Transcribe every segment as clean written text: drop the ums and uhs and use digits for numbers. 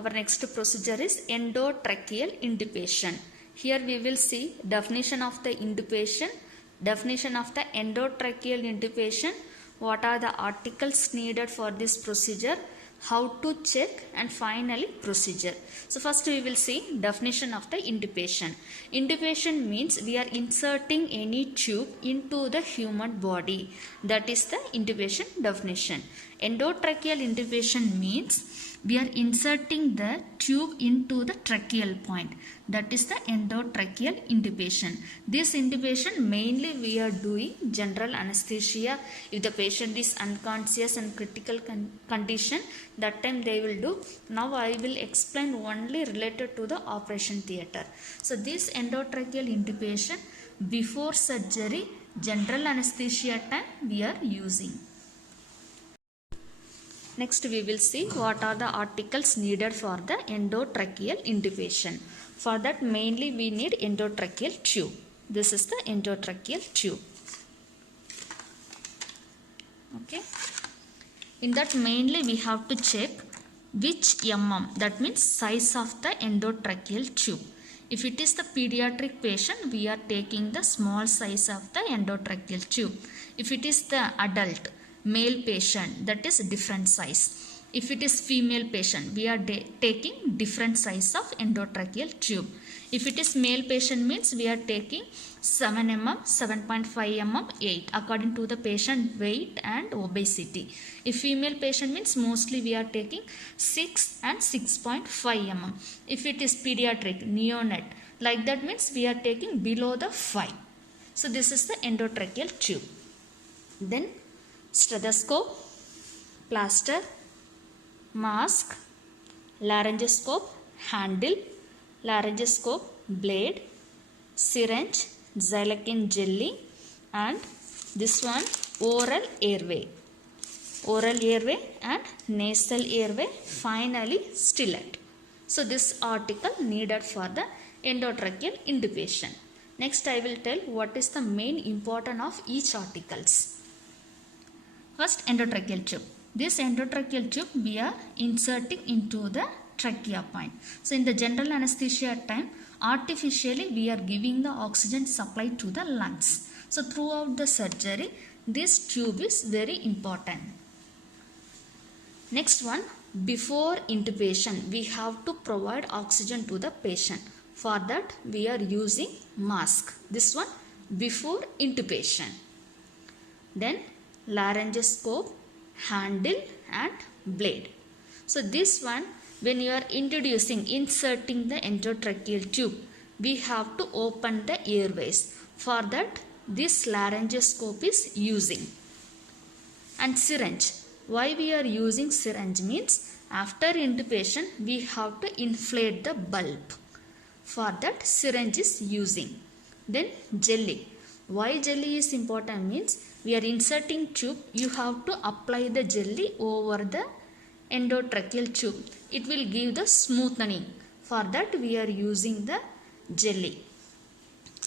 our next procedure is endotracheal intubation. Here we will see definition of the intubation, definition of the endotracheal intubation, what are the articles needed for this procedure, how to check, and finally procedure. So first we will see definition of the intubation. Intubation means we are inserting any tube into the human body. That is the intubation definition. Endotracheal intubation means we are inserting the tube into the tracheal point. That is the endotracheal intubation. This intubation mainly we are doing general anesthesia. If the patient is unconscious and critical condition, that time they will do. Now I will explain only related to the operation theatre. So this endotracheal intubation before surgery, general anesthesia time we are using. Next we will see what are the articles needed for the endotracheal intubation. For that mainly we need endotracheal tube. This is the endotracheal tube. Okay. In that mainly we have to check which mm, that means size of the endotracheal tube. If it is the pediatric patient, we are taking the small size of the endotracheal tube. If it is the adult male patient, that is different size. If it is female patient, we are taking different size of endotracheal tube. If it is male patient means we are taking 7 mm, 7.5 mm, 8 according to the patient weight and obesity. If female patient means mostly we are taking 6 and 6.5 mm. If it is pediatric, neonate, like that means we are taking below the 5. So this is the endotracheal tube. Then stethoscope, plaster, mask, laryngoscope, handle, laryngoscope, blade, syringe, xylocaine jelly, and this one oral airway and nasal airway, finally stylet. So this article needed for the endotracheal intubation. Next I will tell what is the main importance of each articles. First, endotracheal tube. This endotracheal tube we are inserting into the trachea point. So in the general anesthesia time, artificially we are giving the oxygen supply to the lungs. So throughout the surgery, this tube is very important. Next one, before intubation, we have to provide oxygen to the patient. For that, we are using mask. This one before intubation. Then laryngoscope, handle, and blade. So this one, when you are inserting the endotracheal tube, we have to open the airways. For that, this laryngoscope is using. And syringe. Why we are using syringe means after intubation we have to inflate the bulb. For that, syringe is using. Then jelly. Why jelly is important means we are inserting tube, you have to apply the jelly over the endotracheal tube. It will give the smoothing. For that we are using the jelly.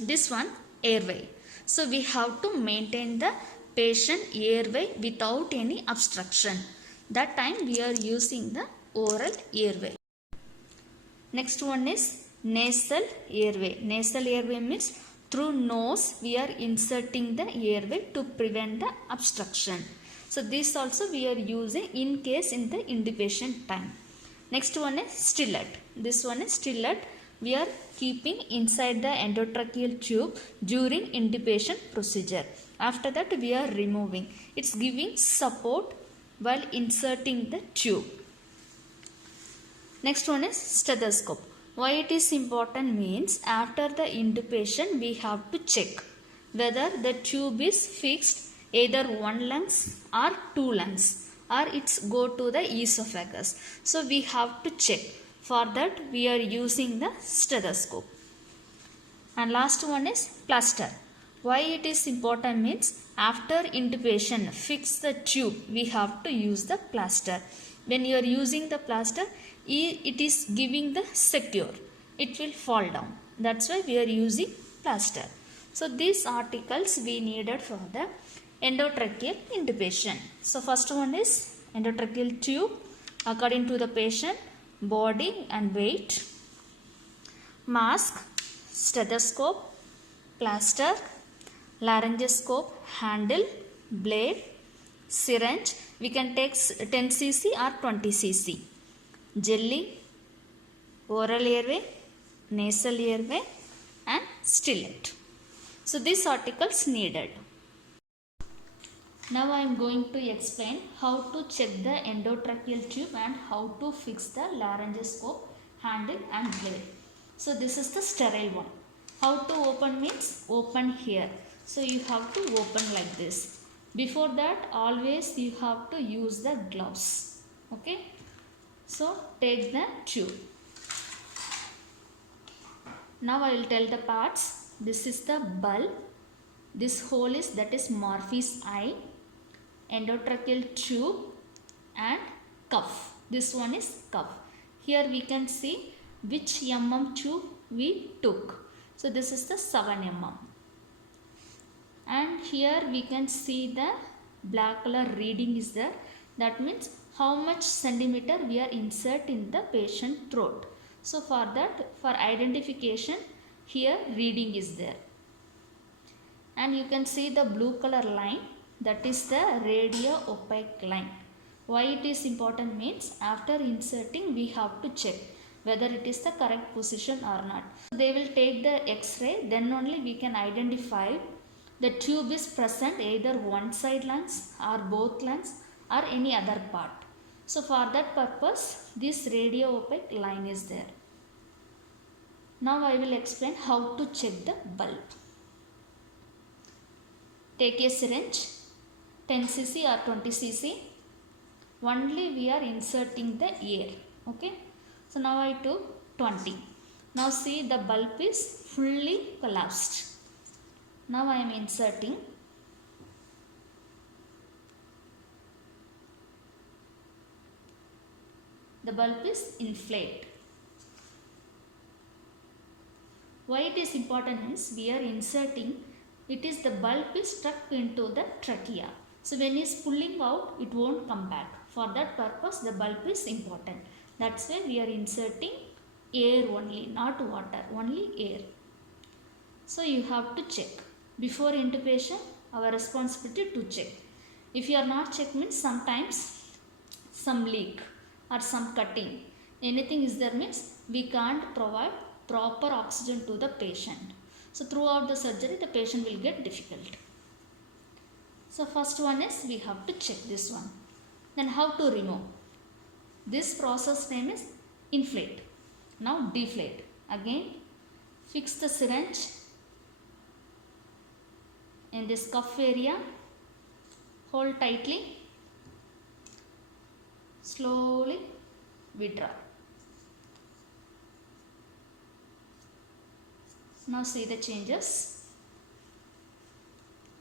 This one airway. So we have to maintain the patient airway without any obstruction. That time we are using the oral airway. Next one is nasal airway. Nasal airway means through nose we are inserting the airway to prevent the obstruction. So this also we are using in case in the intubation time. Next one is stylet. This one is stylet. We are keeping inside the endotracheal tube during intubation procedure. After that we are removing. It's giving support while inserting the tube. Next one is stethoscope. Why it is important means after the intubation we have to check whether the tube is fixed either one lungs or two lungs or it's go to the esophagus. So we have to check. For that we are using the stethoscope. And last one is plaster. Why it is important means after intubation fix the tube we have to use the plaster. When you are using the plaster, it is giving the secure. It will fall down. That's why we are using plaster. So these articles we needed for the endotracheal intubation. So first one is endotracheal tube according to the patient, body and weight, mask, stethoscope, plaster, laryngoscope, handle, blade, syringe. We can take 10 cc or 20 cc, jelly, oral airway, nasal airway and stillet. So these articles needed. Now I am going to explain how to check the endotracheal tube and how to fix the laryngoscope, handle and blade. So this is the sterile one. How to open means open here. So you have to open like this. Before that always you have to use the gloves. Okay. So take the tube. Now I will tell the parts. This is the bulb. This hole is Murphy's eye, endotracheal tube and cuff. This one is cuff. Here we can see which tube we took. So this is the 7 and here we can see the black color reading is there. That means how much centimeter we are insert in the patient throat. So for that, for identification, here reading is there. And you can see the blue color line, that is the radio opaque line. Why it is important means after inserting we have to check whether it is the correct position or not. They will take the X-ray, then only we can identify the tube is present either one side lungs or both lungs or any other part. So for that purpose this radio opaque line is there. Now I will explain how to check the bulb. Take a syringe, 10 cc or 20 cc. Only we are inserting the air. Okay. So now I took 20. Now see the bulb is fully collapsed. Now I am inserting. The bulb is inflated. Why it is important means we are inserting, it is the bulb is stuck into the trachea. So when it is pulling out, it won't come back. For that purpose the bulb is important. That's why we are inserting air only, not water, only air. So you have to check. Before intubation, our responsibility to check. If you are not check means sometimes some leak or some cutting, anything is there means we can't provide proper oxygen to the patient. So throughout the surgery the patient will get difficult. So first one is we have to check this one. Then how to remove. This process name is inflate. Now deflate. Again fix the syringe in this cuff area. Hold tightly. Slowly withdraw. Now see the changes.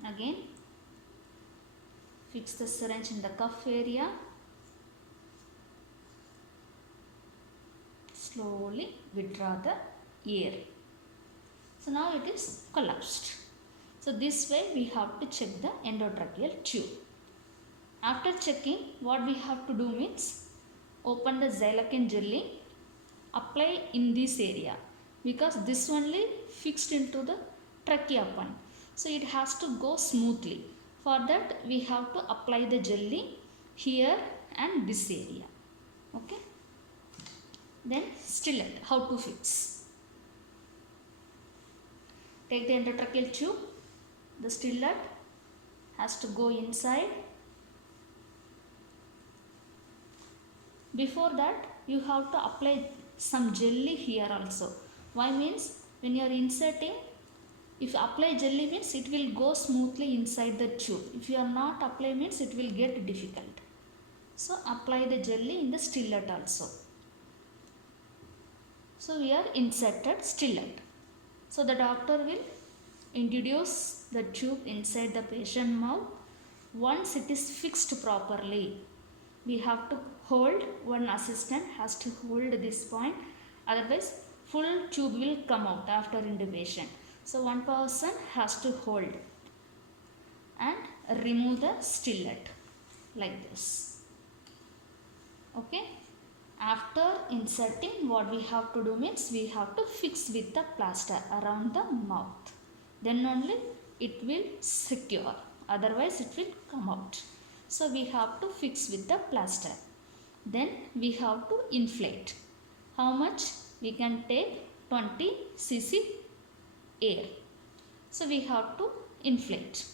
Again fix the syringe in the cuff area. Slowly withdraw the air. So now it is collapsed. So this way we have to check the endotracheal tube. After checking, what we have to do means open the xylocaine jelly, apply in this area because this only fixed into the trachea point. So it has to go smoothly. For that we have to apply the jelly here and this area. Okay. Then stillet, how to fix. Take the endotracheal tube. The stillet has to go inside. Before that you have to apply some jelly here also. Why means when you are inserting, if you apply jelly means it will go smoothly inside the tube. If you are not apply means it will get difficult. So apply the jelly in the stillet also. So we are inserted stillet. So the doctor will introduce the tube inside the patient mouth. Once it is fixed properly, we have to hold, one assistant has to hold this point, otherwise full tube will come out after intubation. So one person has to hold and remove the stillet like this. Okay. After inserting, what we have to do means we have to fix with the plaster around the mouth. Then only it will secure. Otherwise it will come out. So we have to fix with the plaster. Then we have to inflate. How much? We can take 20 cc air. So we have to inflate.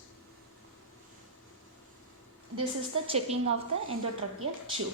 This is the checking of the endotracheal tube.